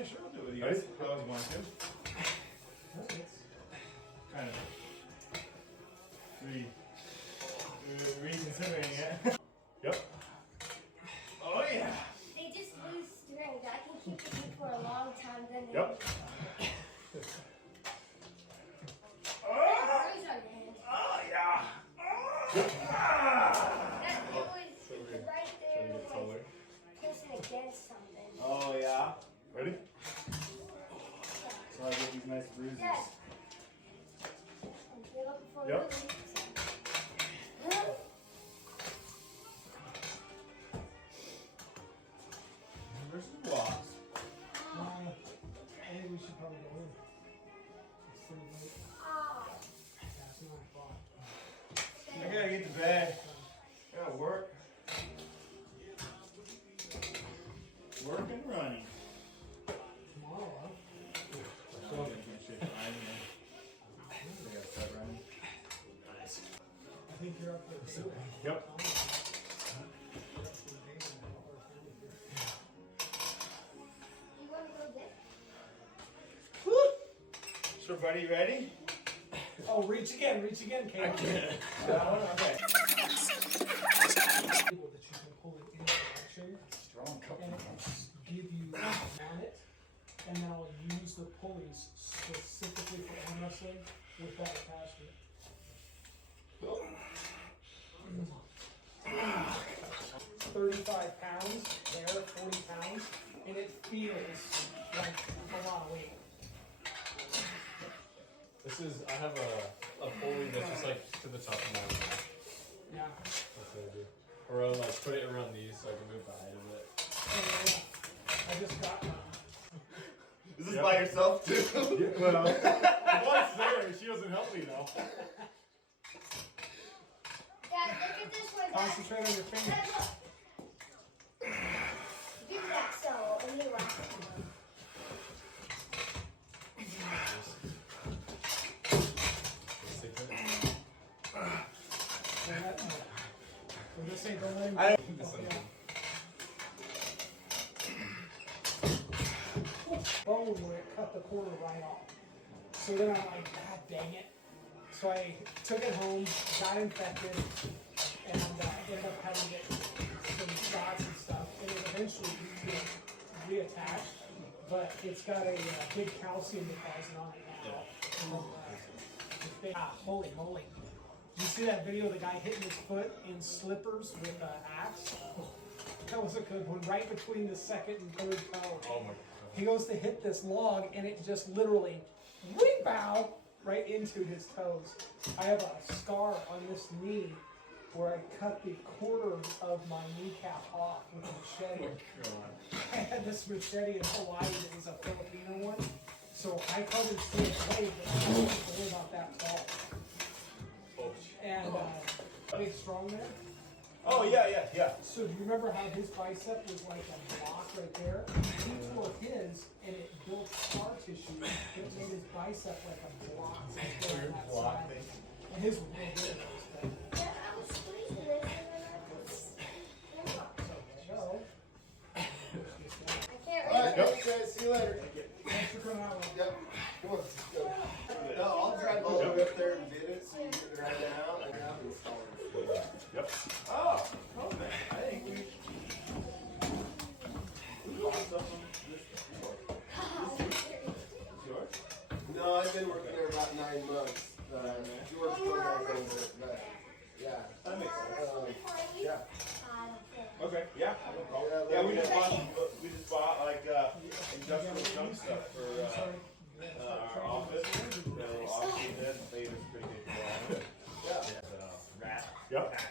Yeah, sure, I'll do it with you. Ready? I always want to. Kind of reconsidering it. Yep. Oh yeah. They just lose strength. I can keep it in for a long time. Then they Yep. bruise on your hand. Oh yeah. That it was right there. Trying to Was get taller. like pushing against something. Oh yeah. Ready? So I get these nice bruises. Yes. And get up before Yep. you leave. Versus blocks. I think we should probably go in. It's pretty late. Ah. That's 9 o'clock. I gotta get to bed. I gotta work. Work and running. Tomorrow, huh? I can't shake mine, man. I gotta start running. Nice. I think you're up there too. Yep. You want to go get? So, buddy, ready? Oh, reach again, Caleb. Okay. Able that you can pull it in the direction Strong couple. and give you on it, and then I'll use the pulleys specifically for arm wrestling with that attachment. 35 pounds there, 40 pounds, and it feels like a lot of weight. This is, I have a pulley that's just like to the top of my arm. Yeah. That's what I do. Or I'll like put it around these so I can move the height of it. I just got one. Is this by yourself, too? Yeah, well, once there, she doesn't help me though. Dad, look at this one. Dad. Concentrate on your fingers. Dad, look. Do that so, and you laugh. Stick to it. We're just saying, don't let him. I- Bone where it cut the corner right off. So then I'm like, God dang it. So I took it home, got infected, and ended up having to get some shots and stuff. And it eventually reattached, but it's got a big calcium deposit on it now. Holy moly. You see that video of the guy hitting his foot in slippers with an axe? That was a good one, right between the second and third toe. Oh my god. He goes to hit this log and it just literally bow right into his toes. I have a scar on this knee where I cut the corner of my kneecap off with a machete. I had this machete in Hawaii that was a Filipino one. So I covered 6 blades, but I wasn't worried about that tall. Oh, And big strong man. Oh, yeah. So do you remember how his bicep was like a block right there? He tore his and it built scar tissue that made his bicep like a block right there on that Block side. thing. And his was real good. Dad, I was squeezing it, and then I was. So, I can't All reach right, it. guys, see you later. thanks for coming out. Yep. Come on, let's go. No, I'll drive all the way up there and bid it, so you can ride it out and have it installed. Yep. Oh, okay. I think we bought something this before. Yours? No, I've been working there about 9 months. George still has over it, but yeah. That makes sense. Yeah. Okay, yeah, no problem. Yeah, we just bought like industrial junk stuff for our office. So obviously this thing is pretty good. Yeah. Rat. Yep. Nice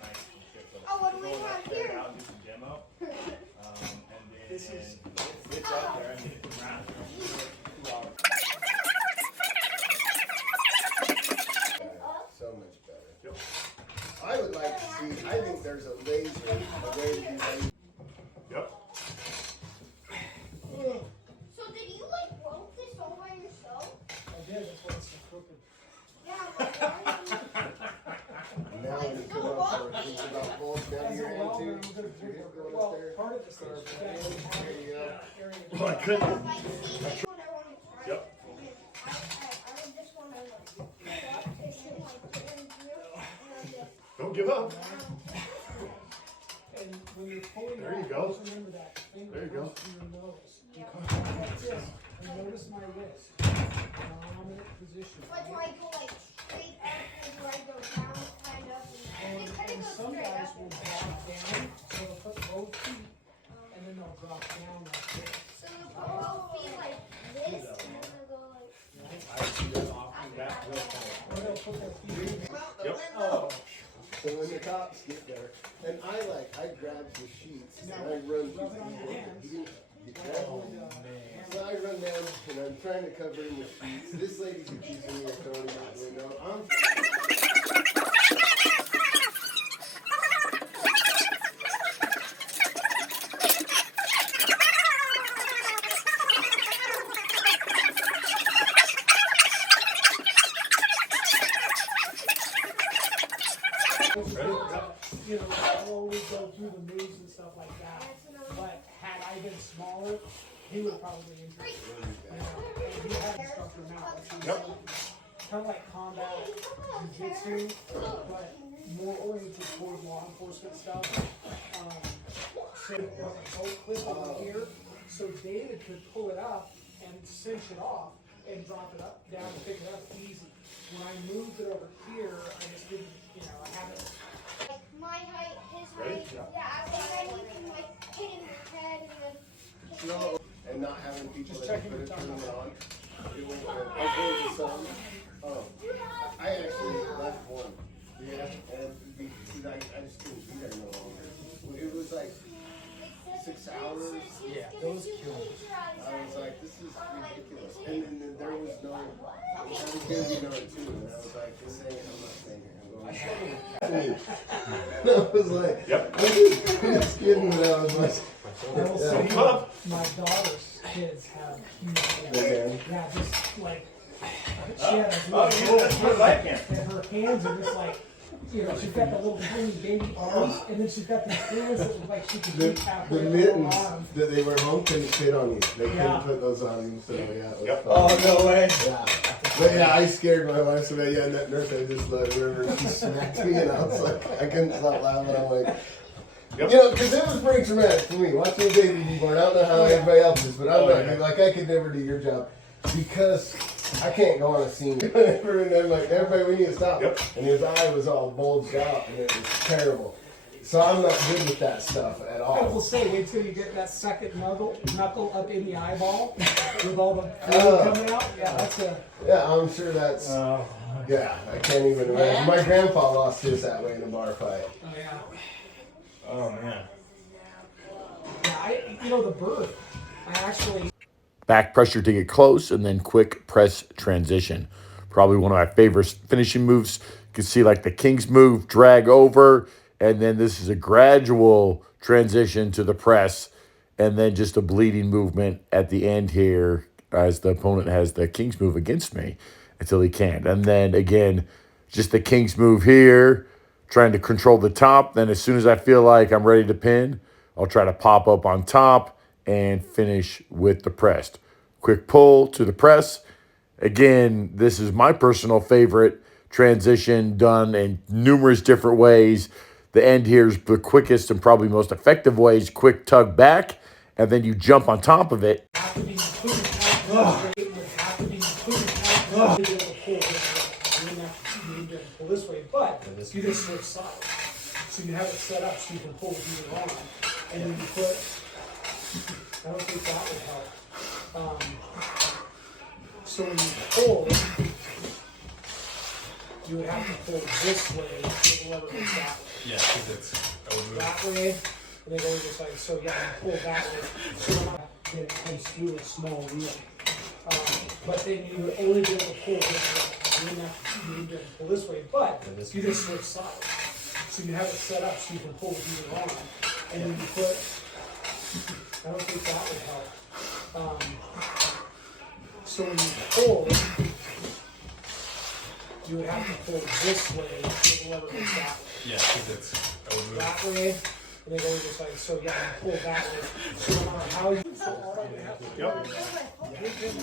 and shit. So Oh, what do we we'll go have check it here? out and do some demo. And then This is- it's up there. I mean, it's around 2 hours. So much better. Yep. I would like to see, I think there's a laser, a way to do laser. Yep. So did you like rope this over yourself? I did, that's why it's so crooked. Yeah, but why? Now we come up for things about balls down As a here welder, too. I'm gonna his going Well, up there. part of this is that we have There you go. area. Oh, I couldn't. Like, see, this one I want to try. Yep. I would just want to like put it up and then like get in here and then Don't give up. And when you're pulling There you back, go. just remember that finger There you go. goes through your nose. Yeah. Like this. And notice my wrist. Dominant position. But do I go like straight up or do I go down kind of? And, It kind and of goes some straight guys up. will drop down, so they'll put both feet, and then they'll drop down like this. So they'll put both feet like this and then they'll go like. I see that often back real fast. Or they'll put their feet in. Yep. Oh, So when the cops get there, and I grab the sheets and I run rub it on your hands. through. So I run down and I'm trying to cover in the sheets. This lady's accusing me of throwing him out the window. I'm You know, I'll always go through the moves and stuff like that. But had I been smaller, he would probably injure me. You know, and he had instructor now, which is kind of like combat jiu-jitsu, but more oriented toward law enforcement stuff. So there's a bolt clip over here, so David could pull it up and cinch it off and drop it up, down, and pick it up easy. When I moved it over here, I just didn't, you know, I haven't. Like my height, his height. Yeah, and then you can like hit him in the head and then. hit him. no, and not having people Just that checking put it your through time. them on. It was, I was going to some. Oh, I actually left one. Yeah, and because I just couldn't be there no longer. It was like 6 hours. Yeah, those kill me. I was like, this is ridiculous. And then there was no, there was going to be number 2. And I was like, just saying it, I'm not saying it. I'm going I was like, Yep. I'm just kidding. But I was like, I will say, Huh? my daughter's kids have huge hands. okay. Yeah, just like, she had a Oh, what I can. and her hands are just like, you know, she's got the little tiny baby arms, and then she's got these hands that look like she could The, reach halfway the up her mittens arm. that they were home couldn't fit on you. They couldn't Yeah. put those on you. So yeah, it was Yep. fun. Oh, no way. Yeah. But yeah, I scared my wife so bad. Yeah, and that nurse, I just let her and she smacked me, and I was like, I couldn't stop laughing. I'm like, Yep. you know, because it was pretty traumatic for me watching a baby be born. I don't know how everybody else is, but I'm Oh, not yeah. like I could never do your job because I can't go on a scene. And I'm like, everybody, we need to stop. Yep. And his eye was all bulged out, and it was terrible. So I'm not good with that stuff at I will all. say, wait till you get that second knuckle up in the eyeball with all the fluid coming out. Yeah, that's a. Yeah, I'm sure that's. Yeah, I can't even imagine. My grandpa lost his that way in a bar fight. Oh yeah. Oh man. Yeah, you know the birth. I actually. Back pressure to get close, and then quick press transition. Probably one of my favorite finishing moves. You can see like the King's move, drag over, and then this is a gradual transition to the press, and then just a bleeding movement at the end here as the opponent has the King's move against me until he can't. And then again, just the King's move here, trying to control the top. Then as soon as I feel like I'm ready to pin, I'll try to pop up on top and finish with the press. Quick pull to the press. Again, this is my personal favorite transition, done in numerous different ways. The end here is the quickest and probably most effective ways. Quick tug back, and then you jump on top of it. Have to be included out this way. It would have to be included out this way. To be able to pull this way. You wouldn't have to need to pull this way, but you just switch sides. So you have it set up so you can pull with either arm. And then you put, I don't think that would help. So when you pull, you would have to pull this way, the lever goes that way. Yeah, because it's I would move. That way, and then go this way. So yeah, you pull that way. So then it comes through a small wheel. But then you would only be able to pull this way. You wouldn't have to need to pull this way, but you just switch sides. So you have it set up so you can pull with either arm. And then you put, I don't think that would help. So when you pull, you would have to pull this way, the lever goes that way. Yeah, because it's I would move. That way, and and they go just like, so yeah, you pull that way. So no matter how you, so all I have to do,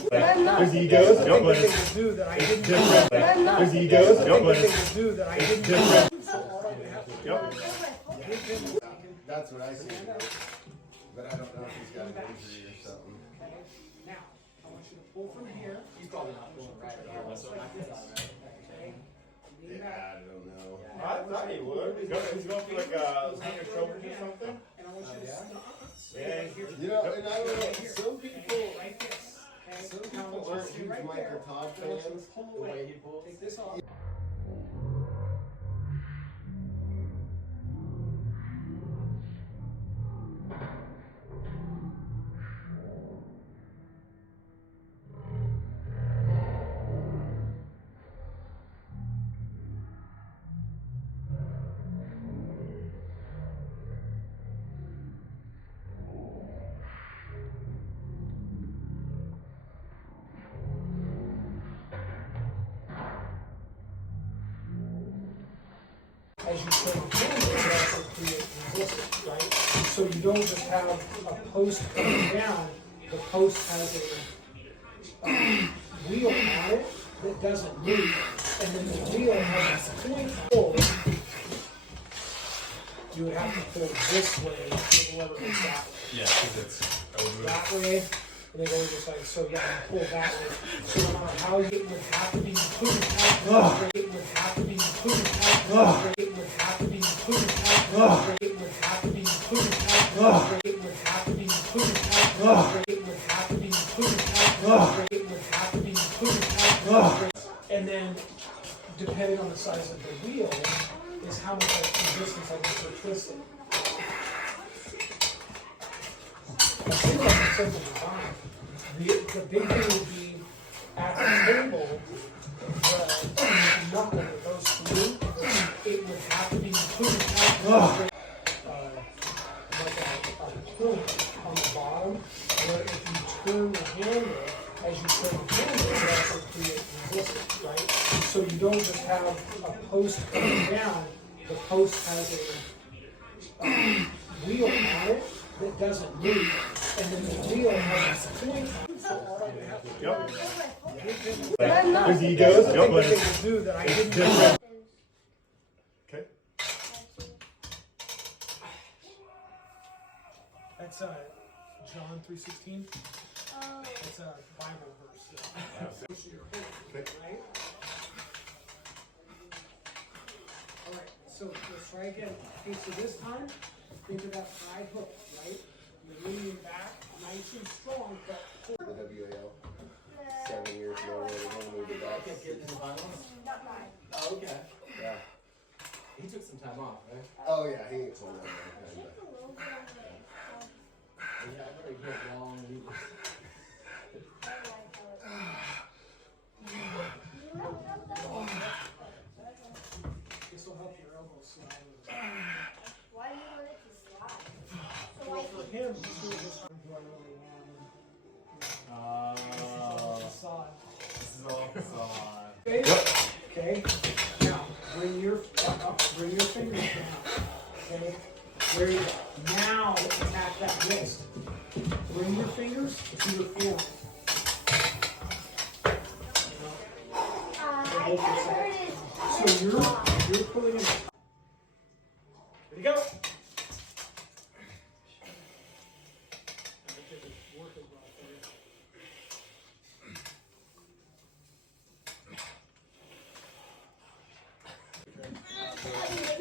There's egos. I think they will do that I didn't do. There's egos. I think they will do that I didn't do. So all I have to do. That's what I see. But I don't know if he's got an injury or something. Now, I want you to pull from here. He's probably not pulling right here. That's what I Okay? Lean Yeah, back. I don't know. I thought he would. He's going for like senior shoulders or something. And I want you to stop. Yeah. You know, and I don't know, some people, Like this. Okay? some Now, I people want you to aren't stay huge right Michael there. Todd I want you to fans. pull The way away. he pulls. Take this off. As you turn the handle, you also create resistance, right? So you don't just have a post coming down, the post has a wheel on it that doesn't move, and then the wheel has a point forward. You would have to pull this way to lever it that way. Yeah, because it's over. That way, and they go just like, so yeah, you pull that way. So no matter how you, it would have to be pushed out, it would have to be pushed out, it would have to be pushed out, it would have to be pushed out, it would have to be pushed out, it would have to be pushed out, it would have to be pushed out. And then, depending on the size of the wheel, is how much resistance I can put twist it. It seems like a simple design. The big thing would be at the table, the knuckle that goes through, it would have to be pushed out like a point on the bottom, where if you turn the handle, as you turn the handle, it also creates resistance, right? So you don't just have a post coming down, the post has a wheel on it that doesn't move, and then the wheel has a point. So all I have to do, There's egos. I think what they will do that I didn't do. Okay. That's John 3:16. Oh. It's a Bible verse. Right? All right. So let's try again. Okay. So this time, think of that high hook, right? You're leaning back, nice and strong, but The WAL, 7 years ago, they were going to the back. Get in the finals? Not mine. Oh, okay. Yeah. He took some time off, right? Oh, yeah, he ain't told that. Yeah, I better get long leaders. this will help your elbow slide. Why do you want it to slide? So Well, I for him, this is just who I really am. This is all facade. This is all facade. Okay. Okay. Now bring your fingers down. Okay. There you go. Now attack that wrist. Bring your fingers to your forearm. I heard it. So you're pulling it. There you go.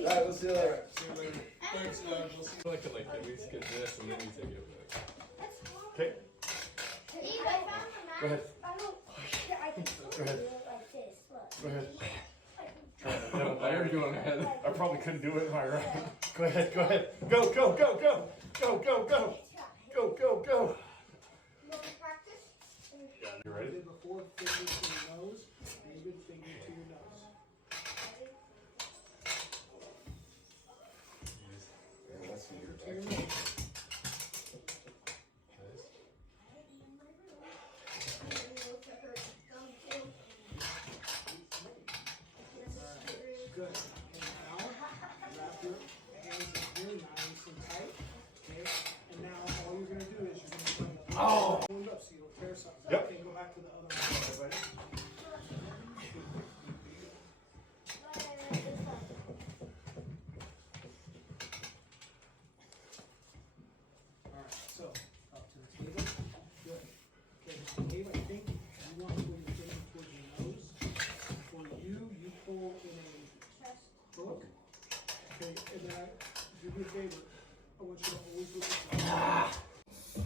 Alright, we'll see you later. Thanks, guys. I could like at least get this and then you take it back. Okay. Eve, I found the map. Go ahead. I don't. I can Go ahead. do it like this. Look. Go ahead. No, I already going ahead. I probably couldn't do it in my right. Go ahead, go ahead. Go, go, go, go. Go, go, go. Go, go, go. You want to practice? You ready? Before finger to your nose, maybe finger to your nose. Yeah, that's your To your nose. Good. And now, wrap your hands in here nice and tight. me a favor. I want you to always look at me.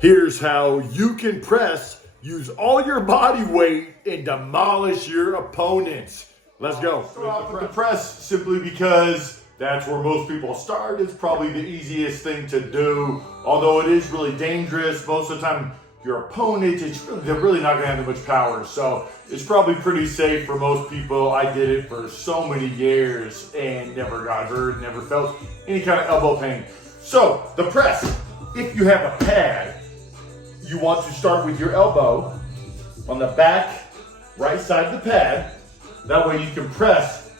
Here's how you can press, use all your body weight, and demolish your opponents. Let's go. Start off with the press simply because that's where most people start. It's probably the easiest thing to do, although it is really dangerous. Most of the time, your opponent, they're really not gonna have that much power. So it's probably pretty safe for most people. I did it for so many years and never got hurt, never felt any kind of elbow pain. So the press, if you have a pad, you want to start with your elbow on the back right side of the pad. That way you can press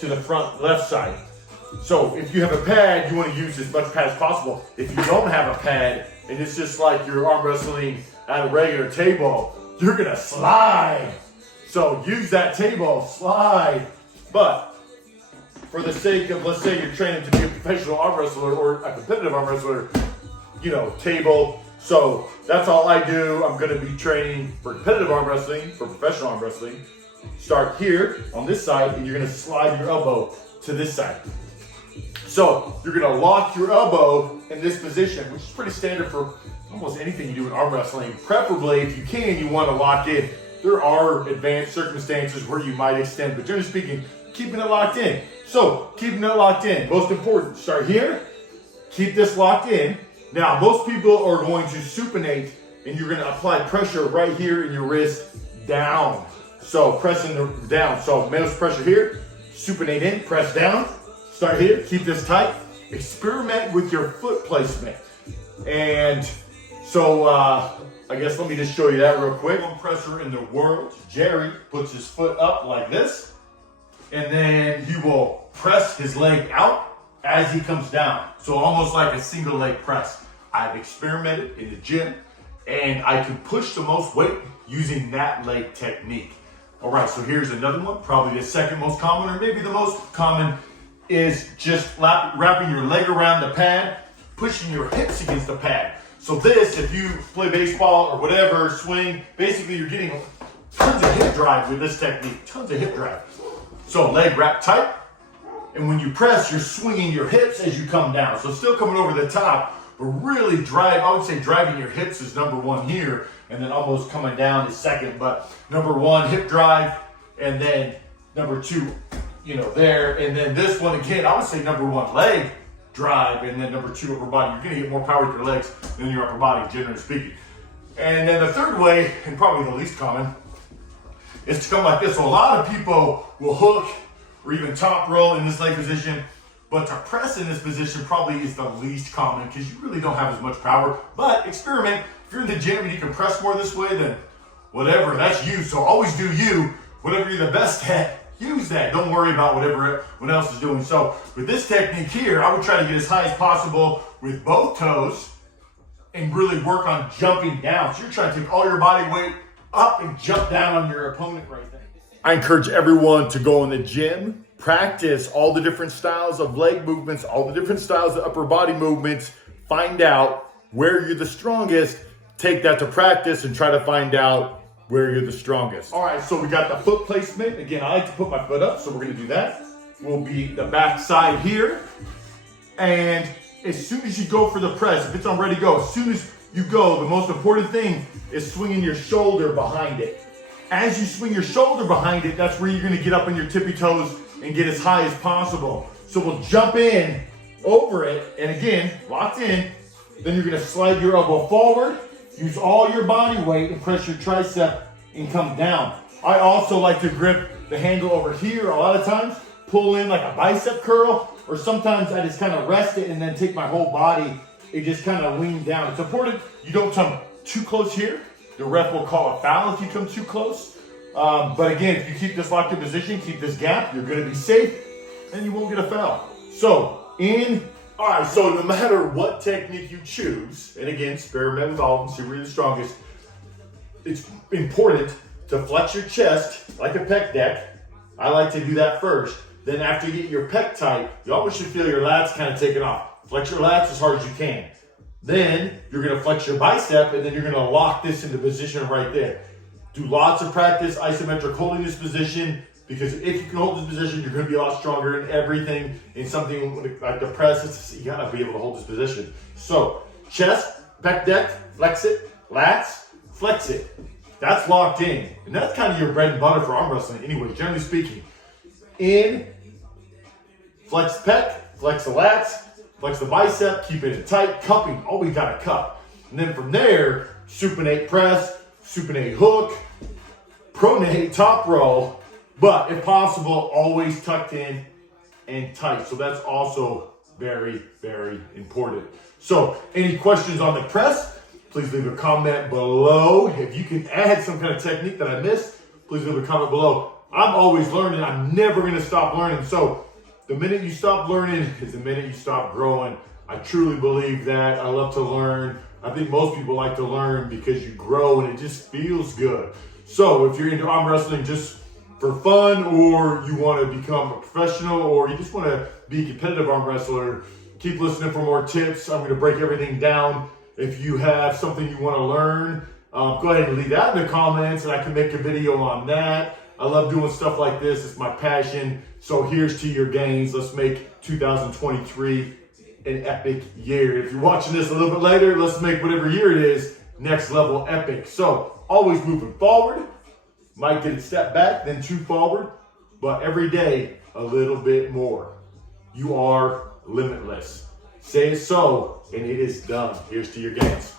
to the front left side. So if you have a pad, you want to use as much pad as possible. If you don't have a pad, and it's just like you're arm wrestling at a regular table, you're gonna slide. So use that table, slide. But for the sake of, let's say you're training to be a professional arm wrestler or a competitive arm wrestler, table. So that's all I do. I'm gonna be training for competitive arm wrestling, for professional arm wrestling. Start here on this side, and you're gonna slide your elbow to this side. So you're gonna lock your elbow in this position, which is pretty standard for almost anything you do in arm wrestling. Preferably, if you can, you wanna lock in. There are advanced circumstances where you might extend, but generally speaking, keeping it locked in. So keeping it locked in, most important, start here, keep this locked in. Now, most people are going to supinate, and you're gonna apply pressure right here in your wrist down. So pressing down. So most pressure here, supinate in, press down. Start here, keep this tight. Experiment with your foot placement. And so I guess let me just show you that real quick. One presser in the world, Jerry, puts his foot up like this, and then he will press his leg out as he comes down. So almost like a single leg press. I've experimented in the gym, and I can push the most weight using that leg technique. All right, so here's another one, probably the second most common, or maybe the most common, is just wrapping your leg around the pad, pushing your hips against the pad. So this, if you play baseball or whatever, swing, basically you're getting tons of hip drive with this technique, tons of hip drive. So leg wrapped tight, and when you press, you're swinging your hips as you come down. So still coming over the top, but really I would say driving your hips is number one here, and then almost coming down is second. But number one, hip drive, and then number two, there. And then this one, again, I would say number one, leg drive, and then number two, upper body. You're gonna get more power with your legs than your upper body, generally speaking. And then the third way, and probably the least common, is to come like this. So a lot of people will hook or even top roll in this leg position, but to press in this position probably is the least common because you really don't have as much power. But experiment. If you're in the gym and you can press more this way, then whatever, that's you. So always do you. Whatever you're the best at, use that. Don't worry about whatever everyone else is doing. So with this technique here, I would try to get as high as possible with both toes and really work on jumping down. So you're trying to take all your body weight up and jump down on your opponent right there. I encourage everyone to go in the gym, practice all the different styles of leg movements, all the different styles of upper body movements, find out where you're the strongest, take that to practice and try to find out where you're the strongest. All right, so we got the foot placement. Again, I like to put my foot up, so we're gonna do that. Will be the back side here. And as soon as you go for the press, if it's on ready to go, as soon as you go, the most important thing is swinging your shoulder behind it. As you swing your shoulder behind it, that's where you're gonna get up on your tippy toes and get as high as possible. So we'll jump in over it, and again, locked in. Then you're gonna slide your elbow forward, use all your body weight and press your tricep and come down. I also like to grip the handle over here a lot of times, pull in like a bicep curl, or sometimes I just kind of rest it and then take my whole body and just kind of lean down. It's important you don't come too close here. The ref will call a foul if you come too close. But again, if you keep this locked in position, keep this gap, you're gonna be safe and you won't get a foul. So all right, so no matter what technique you choose, and again, experiment with all of them, see where you're the strongest, it's important to flex your chest like a pec deck. I like to do that first. Then after you get your pec tight, you almost should feel your lats kind of taking off. Flex your lats as hard as you can. Then you're gonna flex your bicep, and then you're gonna lock this into position right there. Do lots of practice, isometric holding this position, Because if you can hold this position, you're going to be a lot stronger in everything. In something like the press, you got to be able to hold this position. So, chest, pec deck, flex it, lats, flex it. That's locked in. And that's kind of your bread and butter for arm wrestling anyway, generally speaking. In, flex the pec, flex the lats, flex the bicep, keep it tight, cupping, always got to cup. And then from there, supinate press, supinate hook, pronate top row, but if possible, always tucked in and tight. So that's also very, very important. So any questions on the press, please leave a comment below. If you can add some kind of technique that I missed, please leave a comment below. I'm always learning. I'm never going to stop learning. So the minute you stop learning is the minute you stop growing. I truly believe that. I love to learn. I think most people like to learn because you grow and it just feels good. So if you're into arm wrestling just for fun, or you want to become a professional, or you just want to be a competitive arm wrestler, keep listening for more tips. I'm going to break everything down. If you have something you want to learn, go ahead and leave that in the comments and I can make a video on that. I love doing stuff like this. It's my passion. So here's to your gains. Let's make 2023 an epic year. If you're watching this a little bit later, let's make whatever year it is next level epic. So always moving forward. Might get a step back, then two forward, but every day a little bit more. You are limitless. Say it so, and it is done. Here's to your gains.